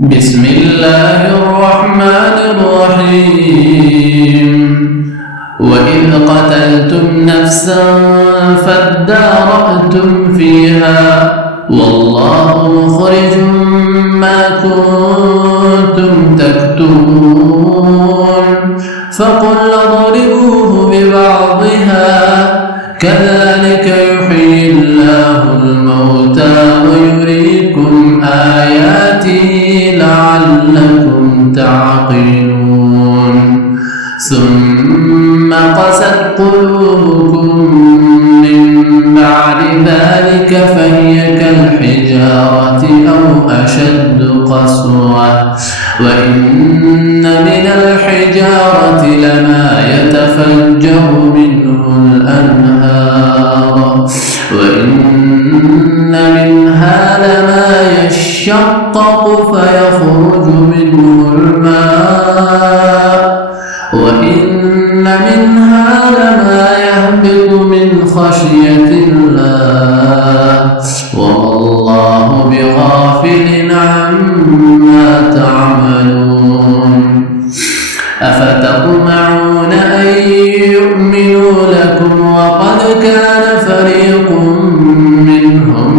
بسم الله الرحمن الرحيم وإذ قتلتم نفسا فادارأتم فيها والله مخرج ما كنتم تكتمون فقل اضربوه ببعضها كذلك يحيي الله الموتى ويريكم آياته لعلكم تعقلون ثم قست قلوبكم من بعد ذلك فهي كالحجارة أو أشد قسوة وإن من الحجارة لما يتفجر منه الأنهار وإن منها لما يشقق فيخرج منه الماء وإن منها لما يهبط من خشية الله وما الله بغافل عما تعملون أفتطمعون أن يؤمنوا لكم وقد كان فريق منهم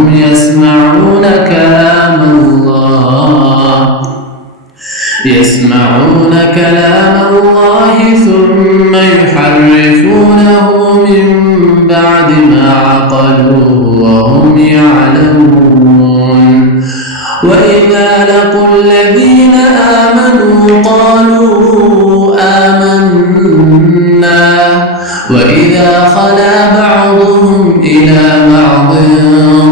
يسمعون كلام الله ثم يحرفونه من بعد ما عقلوه وهم يعلمون وإذا لقوا الذين آمنوا قالوا آمنا وإذا خلا بعضهم إلى بعض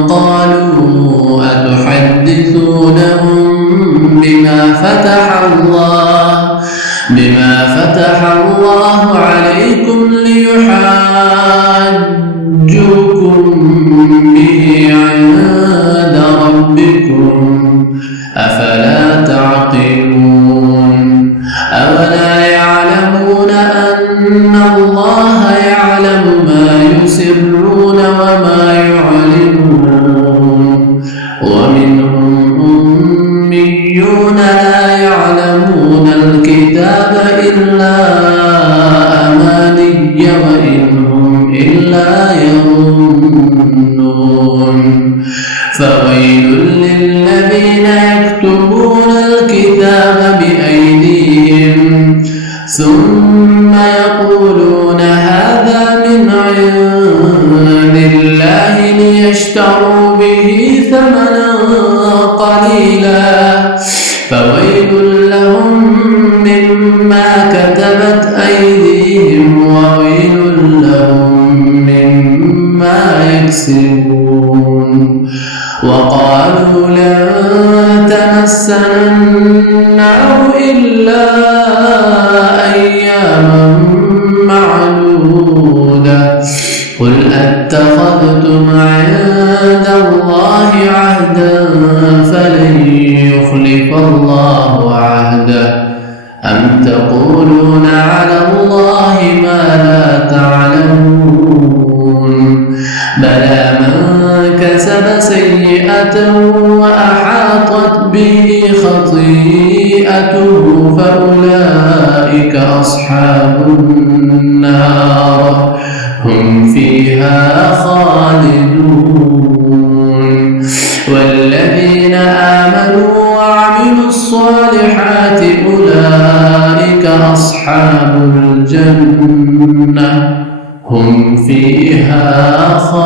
قالوا أتحدثونهم بما فتح الله عليكم ليحاجوكم به عند ربكم أفلا تعقلون أولا يعلمون أن الله يعلم ما يسرون وما يعلنون ومنهم أميون لا يعلمون الكتاب إلا أماني وإن هم إلا يظنون فويل للذين يكتبون الكتاب بأيديهم ثم يقولون هذا من عند الله ليشتروا به ثمنا قليلا فويل لهم مما كتبت أيديهم وويل لهم مما يكسبون وقالوا لن تمسنا النار إلا أياما معدودة قل أتخذتم عند الله عهدا فلن يخلف الله عهده أم تقولون على الله ما لا تعلمون بلى من كسب سيئة وأحاطت به خطيئته فأولئك أصحاب النار هم فيها خالدون والذين آمنوا وعملوا الصالحات أولئك أصحاب الجنة هم فيها خالدون.